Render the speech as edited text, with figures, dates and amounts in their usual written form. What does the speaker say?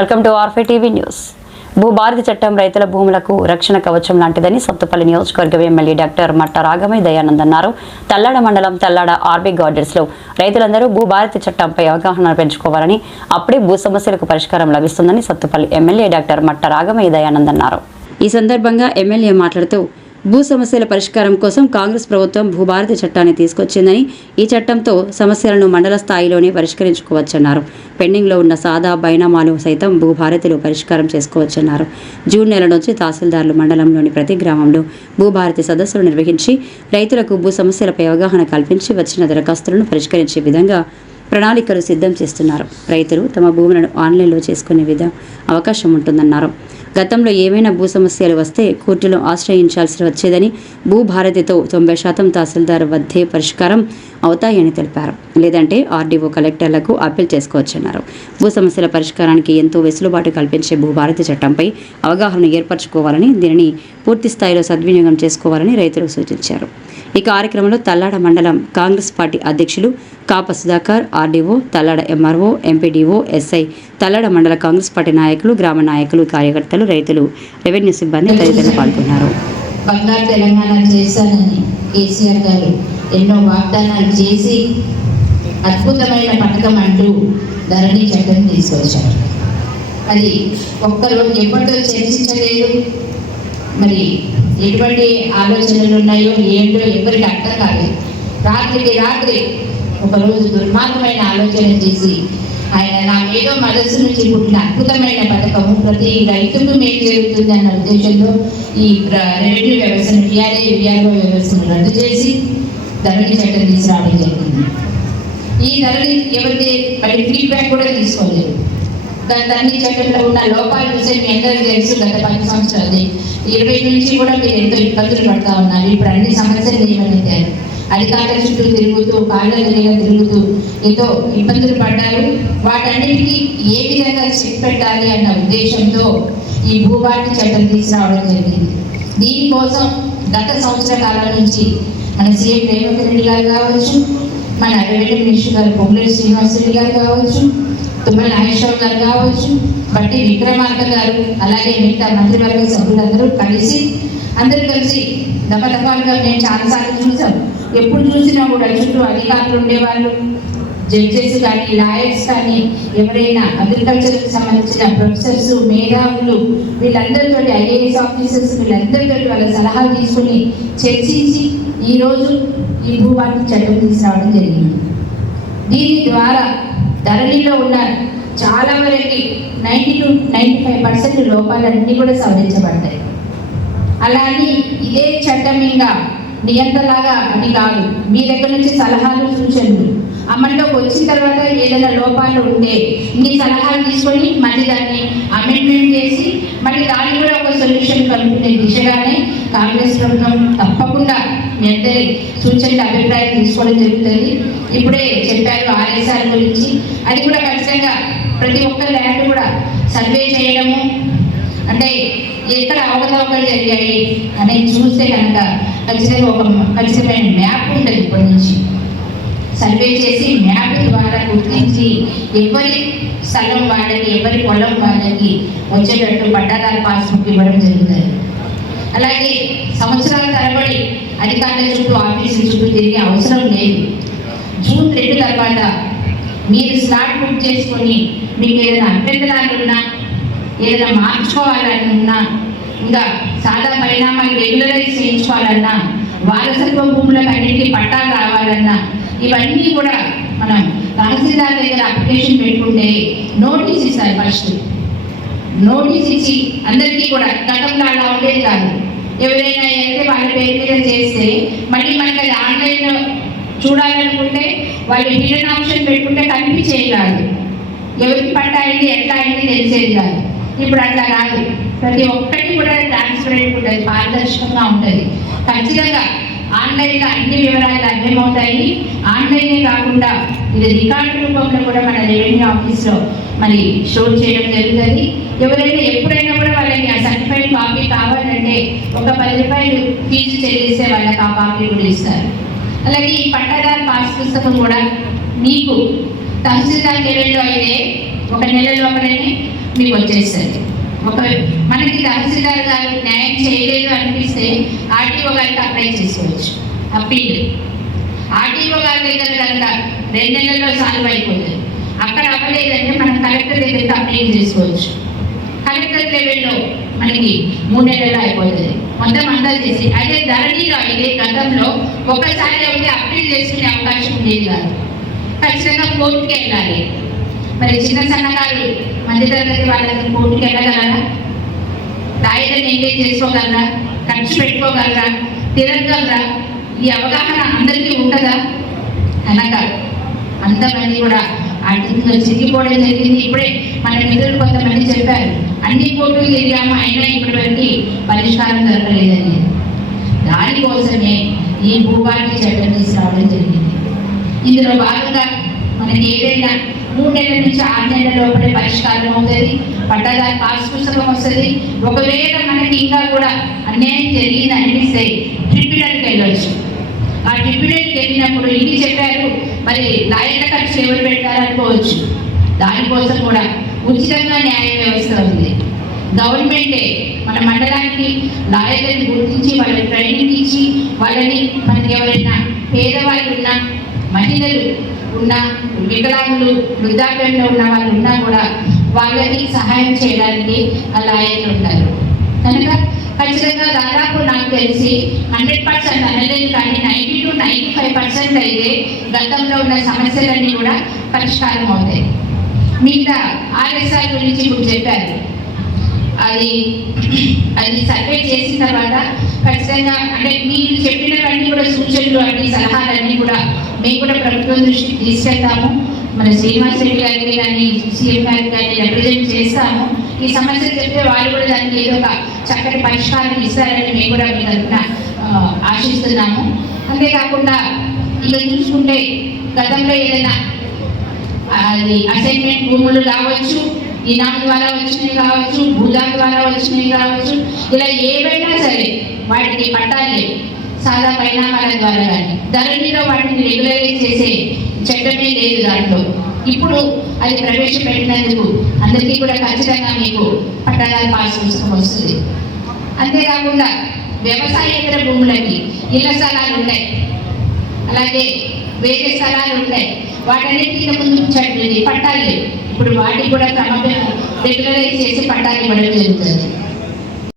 Welcome to R5 TV news. Bhubharati చట్టం రైతుల భూములకు రక్షణ కవచం లాంటిదని సత్తుపల్లి నియోజకవర్గ ఎమ్మెల్యే డాక్టర్ మట్ట రాగమయ్య దయానంద్ అన్నారు. తల్లాడ మండలం తల్లాడ ఆర్బీ గార్డెన్స్ లో రైతులందరూ భూభారతి చట్టంపై అవగాహన పెంచుకోవాలని, అప్పుడే భూ సమస్యలకు పరిష్కారం లభిస్తుందని సత్తుపల్లి ఎమ్మెల్యే డాక్టర్ మట్ట రాగమయ్య దయానంద్ అన్నారు. ఈ సందర్భంగా ఎమ్మెల్యే మాట్లాడుతూ భూ సమస్యల పరిష్కారం కోసం కాంగ్రెస్ ప్రభుత్వం భూభారతి చట్టాన్ని తీసుకొచ్చిందని, ఈ చట్టంతో సమస్యలను మండల స్థాయిలోనే పరిష్కరించుకోవచ్చన్నారు. పెండింగ్లో ఉన్న సాదా బైనామాలు సైతం భూభారతిలో పరిష్కారం చేసుకోవచ్చన్నారు. జూన్ నెల నుంచి తహసీల్దార్లు మండలంలోని ప్రతి గ్రామంలో భూభారతి సదస్సులు నిర్వహించి రైతులకు భూ సమస్యలపై అవగాహన కల్పించి వచ్చిన దరఖాస్తులను పరిష్కరించే విధంగా ప్రణాళికలు సిద్ధం చేస్తున్నారు. రైతులు తమ భూములను ఆన్లైన్లో చేసుకునే అవకాశం ఉంటుందన్నారు. గతంలో ఏమైనా భూ సమస్యలు వస్తే కోర్టులో ఆశ్రయించాల్సి వచ్చేదని, భూభారతితో 90% తహసీల్దార్ వద్దే పరిష్కారం అవుతాయని తెలిపారు. లేదంటే ఆర్డీఓ కలెక్టర్లకు అప్పీల్ చేసుకోవచ్చన్నారు. భూ సమస్యల పరిష్కారానికి ఎంతో వెసులుబాటు కల్పించే భూభారతి చట్టంపై అవగాహన ఏర్పరచుకోవాలని, దీనిని పూర్తి స్థాయిలో సద్వినియోగం చేసుకోవాలని రైతులకు సూచించారు. ఈ కార్యక్రమంలో తల్లాడ మండలం కాంగ్రెస్ పార్టీ అధ్యక్షులు Kapa Sudhakar, RDO, Tallada MRO, MPDO, SI, Tallada మండల కాంగ్రెస్ పార్టీ నాయకులు, గ్రామ నాయకులు, కార్యకర్తలు, రైతులు, రెవెన్యూ సిబ్బంది తదితరులు పాల్గొన్నారు. బంగారు తెలంగాణ చేశానని కేసీఆర్ గారు ఎన్నో వాగ్దానాలు చేసి అద్భుతమైన పథకం అంటూ ధరణి చట్టం తీసుకొచ్చారు. అది ఒక్కరు ఎప్పటితో చర్చించలేదు. మరి ఎటువంటి ఆలోచనలు ఉన్నాయో ఏంటో ఎవరికి అర్థం కాలేదు. రాత్రికి రాత్రి ఒకరోజు దుర్మార్గమైన ఆలోచన చేసి ఆయన నా ఏదో మనస్సు నుంచి పుట్టిన అద్భుతమైన పథకము ప్రతి రైతుకు మేలు జరుగుతుంది అన్న ఉద్దేశంతో ఈ రెవెన్యూ వ్యవస్థను విఆర్ఓ వ్యవస్థను రద్దు చేసి ధరణి చట్టం తీసుకురావడం జరిగింది. ఈ ధరణి ఎవరికి మరి ఫీడ్బ్యాక్ కూడా తీసుకోలేదు. ధరణి చట్టంలో ఉన్న లోపాలు చూసే మీ అందరికీ తెలుసు. గత 10 సంవత్సరాలు 20 నుంచి కూడా మీరు ఎంతో ఇబ్బందులు పడతా ఉన్నారు. ఇప్పుడు అన్ని సమస్యలు ఏమవుతారు, అధికారుల చుట్టూ తిరుగుతూ, కాళ్ళ దగ్గర తిరుగుతూ ఎంతో ఇబ్బందులు పడ్డారు. వాటన్నిటికీ ఏ విధంగా చెక్ పెట్టాలి అన్న ఉద్దేశంతో ఈ భూభారతి చట్టం తీసుకురావడం జరిగింది. దీనికోసం గత సంవత్సర కాలం నుంచి మన సీఎం రేవంత్ రెడ్డి గారు కావచ్చు, మన రెవెన్యూ మినిస్టర్ గారు పొంగులేటి శ్రీనివాసరెడ్డి గారు కావచ్చు, తుమ్మల నాగేశ్వరరావు గారు కావచ్చు, బట్టి విక్రమార్క గారు, అలాగే మిగతా మంత్రివర్గ సభ్యులందరూ అందరూ కలిసి దఫాలుగా నేను చాలాసార్లు చూసాం. ఎప్పుడు చూసినా కూడా చుట్టూ అధికారులు ఉండేవాళ్ళు, జడ్జెస్ కానీ, లాయర్స్ కానీ, ఎవరైనా అగ్రికల్చర్కి సంబంధించిన ప్రొఫెసర్స్, మేధావులు, వీళ్ళందరితో ఐఏఎస్ ఆఫీసర్స్ వీళ్ళందరితో వాళ్ళ సలహాలు తీసుకుని చర్చించి ఈరోజు ఈ భూభారతి చట్టం తీసుకురావడం జరిగింది. దీని ద్వారా ధరణిలో ఉన్న చాలా వరకు 90 to 95% లోపాలన్నీ కూడా సవరించబడ్డాయి. అలానే ఇదే చట్టం ఇంకా నియంత్రణలాగా అని కాదు, మీ దగ్గర నుంచి సలహాలు, సూచనలు అమల్లోకి వచ్చిన తర్వాత ఏదైనా లోపాలు ఉంటే మీ సలహాలు తీసుకొని మళ్ళీ దాన్ని అమెండ్మెంట్ చేసి మళ్ళీ దాన్ని కూడా ఒక సొల్యూషన్ కనుక్కునే దిశగానే కాంగ్రెస్ ప్రభుత్వం తప్పకుండా మీ అందరి సూచనలు, అభిప్రాయాలు తీసుకోవడం జరుగుతుంది. ఇప్పుడే చెప్పారు ఆర్ఎస్ఆర్ గురించి. అది కూడా ఖచ్చితంగా ప్రతి ఒక్క ల్యాండ్ కూడా సర్వే చేయడము, అంటే ఎక్కడ అవకతవకలు జరిగాయి అనేది చూస్తే కనుక ఖచ్చితంగా ఒక ఖచ్చితమైన మ్యాప్ ఉంటుంది. ఇప్పటి నుంచి సర్వే చేసి మ్యాప్ ద్వారా గుర్తించి ఎవరి స్థలం వాళ్ళకి, ఎవరి పొలం వాళ్ళకి వచ్చేటట్టు పట్టాదారు పాస్బుక్ ఇవ్వడం జరుగుతుంది. అలాగే సంవత్సరాల తరబడి అధికారుల చుట్టూ, ఆఫీసుల చుట్టూ తిరిగే అవసరం లేదు. జూన్ 2 తర్వాత మీరు స్లాట్ బుక్ చేసుకొని మీకు ఏదైనా అభ్యంతరాలు ఉన్నా, ఏదైనా మార్చుకోవాలని ఉన్నా, ఇంకా సాదా పరిణామాలు రెగ్యులరైజ్ చేయించుకోవాలన్నా, వారసత్వ భూములకు అన్నింటికీ పట్టాలు రావాలన్నా, ఇవన్నీ కూడా మనం తహసీల్దార్ దగ్గర అప్లికేషన్ పెట్టుకుంటే నోటీస్ ఇస్తారు. ఫస్ట్ నోటీస్ ఇచ్చి అందరికీ కూడా, గతంలో అలా ఉండేది కాదు. ఎవరైనా అయితే వాళ్ళ పేరు మీద చేస్తే మళ్ళీ మనకి అది ఆన్లైన్లో చూడాలనుకుంటే వాళ్ళు హిడెన్ ఆప్షన్ పెట్టుకుంటే కనిపించేది కాదు. ఎవరికి పట్టా అయింది, ఎట్లా అయింది తెలిసేది కాదు. ఇప్పుడు అట్లా కాదు. ప్రతి ఒక్కటి కూడా ట్రాన్స్పరెంట్ ఉంటుంది, పారదర్శకంగా ఉంటుంది. ఖచ్చితంగా ఆన్లైన్లో అన్ని వివరాలు లభ్యమవుతాయి. ఆన్లైనే కాకుండా ఇది రికార్డు రూపంలో కూడా మన రెవెన్యూ ఆఫీస్లో మరి స్టోర్ చేయడం జరుగుతుంది. ఎవరైనా ఎప్పుడైనా కూడా వాళ్ళకి ఆ సర్టిఫైడ్ కాపీ కావాలంటే ఒక 10 రూపాయలు ఫీజు చెల్లిస్తే వాళ్ళకి ఆ కాపీ కూడా ఇస్తారు. అలాగే ఈ పట్టాదారు పాస్ పుస్తకం కూడా మీకు తహసీల్దార్ లెవెల్లో అయితే 1 నెల లోపలనే మీకు వచ్చేస్తుంది. మనకి తహసీల్దార్ గారు న్యాయం చేయలేదు అనిపిస్తే ఆర్టీఓ గారికి అప్లై చేసుకోవచ్చు. అప్పీల్ ఆర్టీఓ గారి దగ్గర కనుక 2 నెలల్లో సాల్వ్ అయిపోతుంది. అక్కడ అవ్వలేదంటే మనం కలెక్టర్ దగ్గరికి అప్లై చేసుకోవచ్చు. కలెక్టర్ లెవెల్లో మనకి 3 నెలల్లో అయిపోతుంది. మొత్తం అంతా చేసి అదే ధరణిలో అయితే గతంలో ఒక్కసారి అయితే అప్పీల్ చేసుకునే అవకాశం ఉండేది కాదు. ఖచ్చితంగా కోర్టుకి వెళ్ళాలి. మరి చిన్న సన్నకారు మధ్యతరగతి వాళ్ళకి కోర్టుకి వెళ్ళగలరా? లాయర్ని ఎంగేజ్ చేసుకోగలరా? ఖర్చు పెట్టుకోగలరా? తిరగలరా? ఈ అవగాహన అందరికీ ఉంటుందా? అనక అంతమంది కూడా ఆర్థికంగా చిరిగిపోవడం జరిగింది. ఇప్పుడే మన మిత్రులు కొంతమంది చెప్పారు, అన్ని కోర్టులు తిరిగాము అయినా ఇప్పటివరకు పరిష్కారం దొరకలేదని. దానికోసమే ఈ భూభారతి చట్టం తీసుకురావడం జరిగింది. ఇందులో భాగంగా మనకి ఏదైనా 3 నెలల నుంచి 6 నెలల లోపలే పరిష్కారం అవుతుంది. పట్టాదారు పాస్ పుస్తకం వస్తుంది. ఒకవేళ మనకి ఇంకా కూడా అన్యాయం జరిగింది అనిపిస్తే ట్రిబ్యునల్కి వెళ్ళవచ్చు. ఆ ట్రిబ్యునల్కి వెళ్ళినప్పుడు ఇది చెప్పారు, మరి లాయర్ల ఖర్చు ఎవరు పెడతారు అనుకోవచ్చు. దానికోసం కూడా ఉచితంగా న్యాయ వ్యవస్థ ఉంది. గవర్నమెంటే మన మండలానికి లాయర్లను గుర్తించి వాళ్ళకి ట్రైనింగ్ ఇచ్చి వాళ్ళని మనకి ఎవరైనా పేదవాళ్ళు ఉన్నా, మహిళలు ఉన్న, వికలాంగులు, వృద్ధాప్యంలో ఉన్న వాళ్ళు ఉన్నా కూడా వాళ్ళకి సహాయం చేయడానికి ఆ లాయర్లు ఉంటారు. కనుక ఖచ్చితంగా దాదాపు నాకు తెలిసి 100% అనలేదు కానీ 90 to 95% అయితే గతంలో ఉన్న సమస్యలన్నీ కూడా పరిష్కారం అవుతాయి. మిగతా RSR గురించి ఇప్పుడు చెప్పారు. అది సర్వే చేసిన తర్వాత ఖచ్చితంగా అంటే మీరు చెప్పినవన్నీ కూడా సూచనలు అన్ని సలహాలన్నీ కూడా మేము కూడా ప్రభుత్వం దృష్టికి తీసుకెళ్తాము. మన శ్రీనివాస్ రెడ్డి గారికి కానీ సీఎం గారికి కానీ రిప్రజెంట్ చేస్తాము. ఈ సమస్యలు చెప్తే వాళ్ళు కూడా దానికి ఏదో ఒక చక్కటి పరిష్కారం ఇస్తారని మేము కూడా మీ తరఫున ఆశిస్తున్నాము. అంతేకాకుండా ఇక చూసుకుంటే గతంలో ఏదైనా అది అసైన్మెంట్ భూములు కావచ్చు, ఇనాం ద్వారా వచ్చినవి కావచ్చు, భూదాన్ ద్వారా వచ్చినవి కావచ్చు, ఇలా ఏవైనా సరే వాటికి పట్టాలి సాదా పరిణామాల ద్వారా కానీ ధరణిలో వాటిని రెగ్యులరైజ్ చేసే చట్టమే లేదు దాంట్లో. ఇప్పుడు అది ప్రవేశపెట్టినందుకు అందరికీ కూడా ఖచ్చితంగా మీకు పట్టాదారు పాస్ పుస్తకం వస్తుంది. అంతేకాకుండా వ్యవసాయేతర భూములకి ఇళ్ల స్థలాలు ఉంటాయి, అలాగే వేరే స్థలాలు ఉంటాయి. వాటన్నిటికీ ముందు పట్టాలి. ఇప్పుడు వాటికి కూడా క్రమంగా రెగ్యులరైజ్ చేసి పట్టాలు ఇవ్వడం జరుగుతుంది.